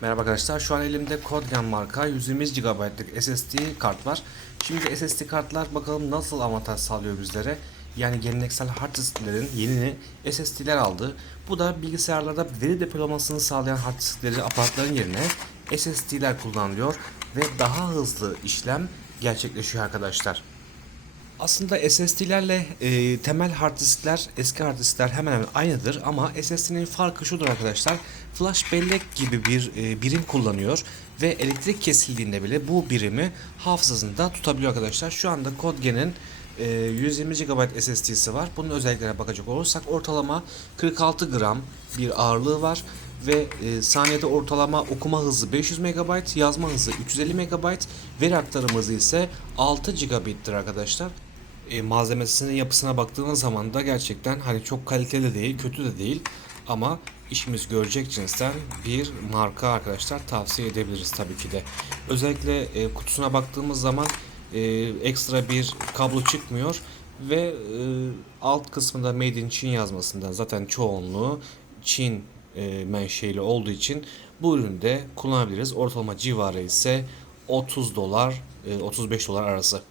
Merhaba arkadaşlar. Şu an elimde Kodgen marka 120 GB'lık SSD kart var. Şimdi SSD kartlar bakalım nasıl avantaj sağlıyor bizlere. Yani geleneksel hard disklerin yenini SSD'ler aldı. Bu da bilgisayarlarda veri depolamasını sağlayan hard diskleri aparatların yerine SSD'ler kullanılıyor ve daha hızlı işlem gerçekleşiyor arkadaşlar. Aslında SSD'lerle e, temel hard diskler, eski hard diskler hemen hemen aynıdır ama SSD'nin farkı şudur arkadaşlar. Flash bellek gibi bir e, birim kullanıyor ve elektrik kesildiğinde bile bu birimi hafızasında tutabiliyor arkadaşlar. Şu anda Kodgen'in e, 120 GB SSD'si var. Bunun özelliklerine bakacak olursak ortalama 46 gram bir ağırlığı var ve e, saniyede ortalama okuma hızı 500 MB, yazma hızı 350 MB, veri aktarım hızı ise 6 GB'tir arkadaşlar. E, malzemesinin yapısına baktığınız zaman da gerçekten hani çok kaliteli de değil, kötü de değil ama işimiz görecek cinsten bir marka arkadaşlar tavsiye edebiliriz tabii ki de. Özellikle e, kutusuna baktığımız zaman e, ekstra bir kablo çıkmıyor ve e, alt kısmında Made in Çin yazmasından zaten çoğunluğu Çin e, menşeli olduğu için bu ürünü de kullanabiliriz. Ortalama civarı ise 30 dolar, e, 35 dolar arası.